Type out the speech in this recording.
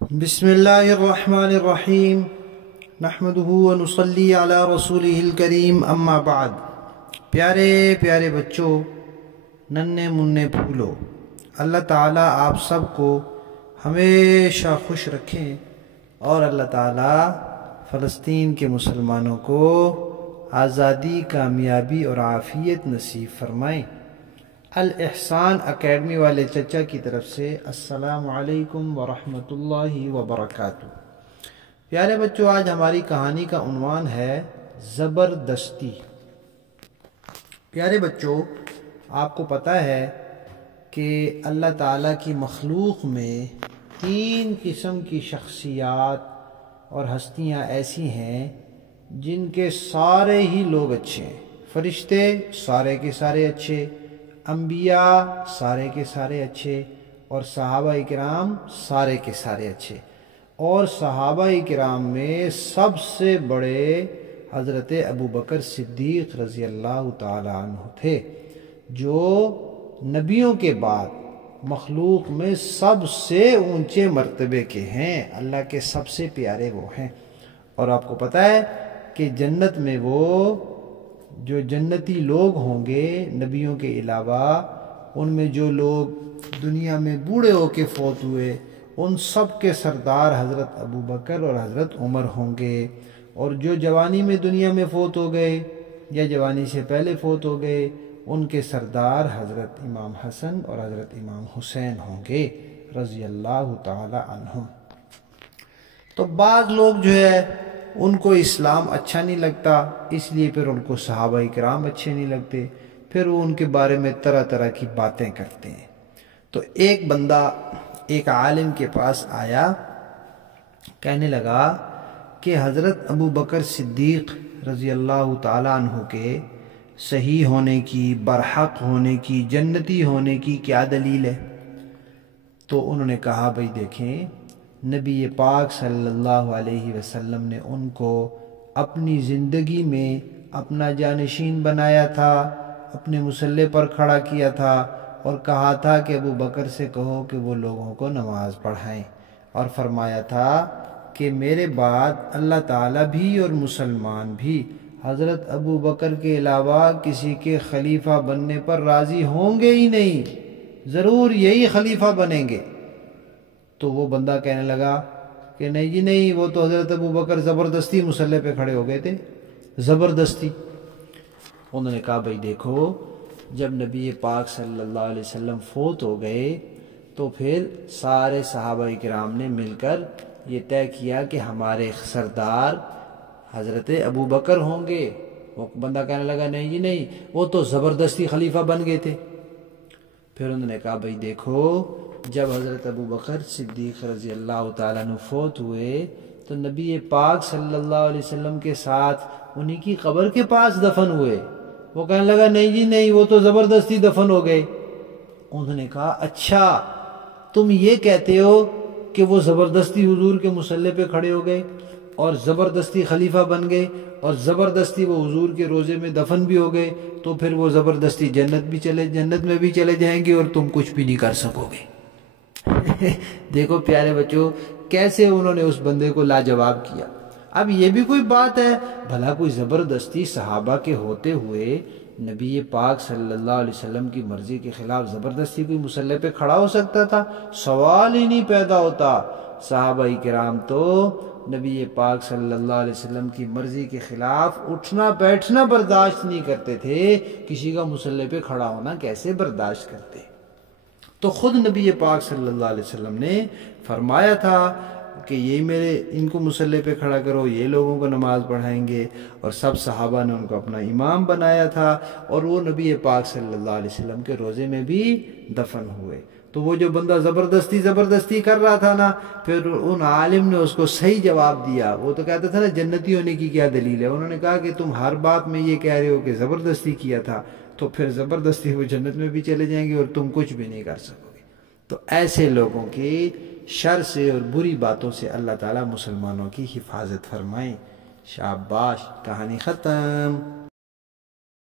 بسم اللہ الرحمن الرحیم نحمدہ ونصلی علی رسولہ الکریم اما بعد۔ پیارے پیارے بچوں، ننھے منھے پھولو، اللہ تعالیٰ آپ سب کو ہمیشہ خوش رکھیں اور اللہ تعالیٰ فلسطین کے مسلمانوں کو آزادی، کامیابی اور عافیت نصیب فرمائیں۔ الاحسان اکیڈمی والے چچا کی طرف سے السلام علیکم ورحمۃ اللہ وبرکاتہ۔ پیارے بچوں، آج ہماری کہانی کا عنوان ہے زبردستی۔ پیارے بچوں، آپ کو پتہ ہے کہ اللہ تعالیٰ کی مخلوق میں 3 قسم کی شخصیات اور ہستیاں ایسی ہیں جن کے سارے ہی لوگ اچھے ہیں۔ فرشتے سارے کے سارے اچھے، انبیاء سارے کے سارے اچھے، اور صحابہ کرام سارے کے سارے اچھے۔ اور صحابہ کرام میں سب سے بڑے حضرت ابوبکر صدیق رضی اللہ تعالی عنہ تھے، جو نبیوں کے بعد مخلوق میں سب سے اونچے مرتبے کے ہیں، اللہ کے سب سے پیارے وہ ہیں۔ اور آپ کو پتہ ہے کہ جنت میں وہ جو جنتی لوگ ہوں گے نبیوں کے علاوہ، ان میں جو لوگ دنیا میں بوڑھے ہو کے فوت ہوئے، ان سب کے سردار حضرت ابوبکر اور حضرت عمر ہوں گے۔ اور جو جوانی میں دنیا میں فوت ہو گئے یا جوانی سے پہلے فوت ہو گئے، ان کے سردار حضرت امام حسن اور حضرت امام حسین ہوں گے رضی اللہ تعالی عنہم۔ تو بعض لوگ جو ہے ان کو اسلام اچھا نہیں لگتا، اس لیے پھر ان کو صحابہ کرام اچھے نہیں لگتے، پھر وہ ان کے بارے میں طرح طرح کی باتیں کرتے ہیں۔ تو ایک بندہ ایک عالم کے پاس آیا، کہنے لگا کہ حضرت ابوبکر صدیق رضی اللہ تعالیٰ عنہ کے صحیح ہونے کی، برحق ہونے کی، جنتی ہونے کی کیا دلیل ہے؟ تو انہوں نے کہا بھئی دیکھیں، نبی پاک صلی اللہ علیہ وسلم نے ان کو اپنی زندگی میں اپنا جانشین بنایا تھا، اپنے مصلی پر کھڑا کیا تھا اور کہا تھا کہ ابو بکر سے کہو کہ وہ لوگوں کو نماز پڑھائیں، اور فرمایا تھا کہ میرے بعد اللہ تعالیٰ بھی اور مسلمان بھی حضرت ابو بکر کے علاوہ کسی کے خلیفہ بننے پر راضی ہوں گے ہی نہیں، ضرور یہی خلیفہ بنیں گے۔ تو وہ بندہ کہنے لگا کہ نہیں جی نہیں، وہ تو حضرت ابوبکر زبردستی مصلی پہ کھڑے ہو گئے تھے، زبردستی۔ انہوں نے کہا بھئی دیکھو، جب نبی پاک صلی اللہ علیہ وسلم فوت ہو گئے تو پھر سارے صحابہ کرام نے مل کر یہ طے کیا کہ ہمارے سردار حضرت ابوبکر ہوں گے۔ وہ بندہ کہنے لگا نہیں جی نہیں، وہ تو زبردستی خلیفہ بن گئے تھے۔ پھر انہوں نے کہا بھئی دیکھو، جب حضرت ابوبکر صدیق رضی اللہ تعالیٰ عنہ فوت ہوئے تو نبی پاک صلی اللہ علیہ وسلم کے ساتھ انہی کی قبر کے پاس دفن ہوئے۔ وہ کہنے لگا نہیں جی نہیں، وہ تو زبردستی دفن ہو گئے۔ انہوں نے کہا اچھا، تم یہ کہتے ہو کہ وہ زبردستی حضور کے مصلی پہ کھڑے ہو گئے اور زبردستی خلیفہ بن گئے اور زبردستی وہ حضور کے روضے میں دفن بھی ہو گئے، تو پھر وہ زبردستی جنت میں بھی چلے جائیں گے اور تم کچھ بھی نہیں کر سکو گے۔ دیکھو پیارے بچوں، کیسے انہوں نے اس بندے کو لاجواب کیا۔ اب یہ بھی کوئی بات ہے؟ بھلا کوئی زبردستی صحابہ کے ہوتے ہوئے نبی پاک صلی اللہ علیہ وسلم کی مرضی کے خلاف زبردستی کوئی مصلی پہ کھڑا ہو سکتا تھا؟ سوال ہی نہیں پیدا ہوتا۔ صحابہ کرام تو نبی پاک صلی اللہ علیہ وسلم کی مرضی کے خلاف اٹھنا بیٹھنا برداشت نہیں کرتے تھے، کسی کا مصلی پہ کھڑا ہونا کیسے برداشت کرتے؟ تو خود نبی پاک صلی اللہ علیہ وسلم نے فرمایا تھا کہ یہ میرے ان کو مصلی پہ کھڑا کرو، یہ لوگوں کو نماز پڑھائیں گے، اور سب صحابہ نے ان کو اپنا امام بنایا تھا، اور وہ نبی پاک صلی اللہ علیہ وسلم کے روضے میں بھی دفن ہوئے۔ تو وہ جو بندہ زبردستی کر رہا تھا نا، پھر ان عالم نے اس کو صحیح جواب دیا۔ وہ تو کہتا تھا نا جنتی ہونے کی کیا دلیل ہے؟ انہوں نے کہا کہ تم ہر بات میں یہ کہہ رہے ہو کہ زبردستی کیا تھا، تو پھر زبردستی وہ جنت میں بھی چلے جائیں گے اور تم کچھ بھی نہیں کر سکو گے۔ تو ایسے لوگوں کی شر سے اور بری باتوں سے اللہ تعالیٰ مسلمانوں کی حفاظت فرمائیں۔ شاباش، کہانی ختم۔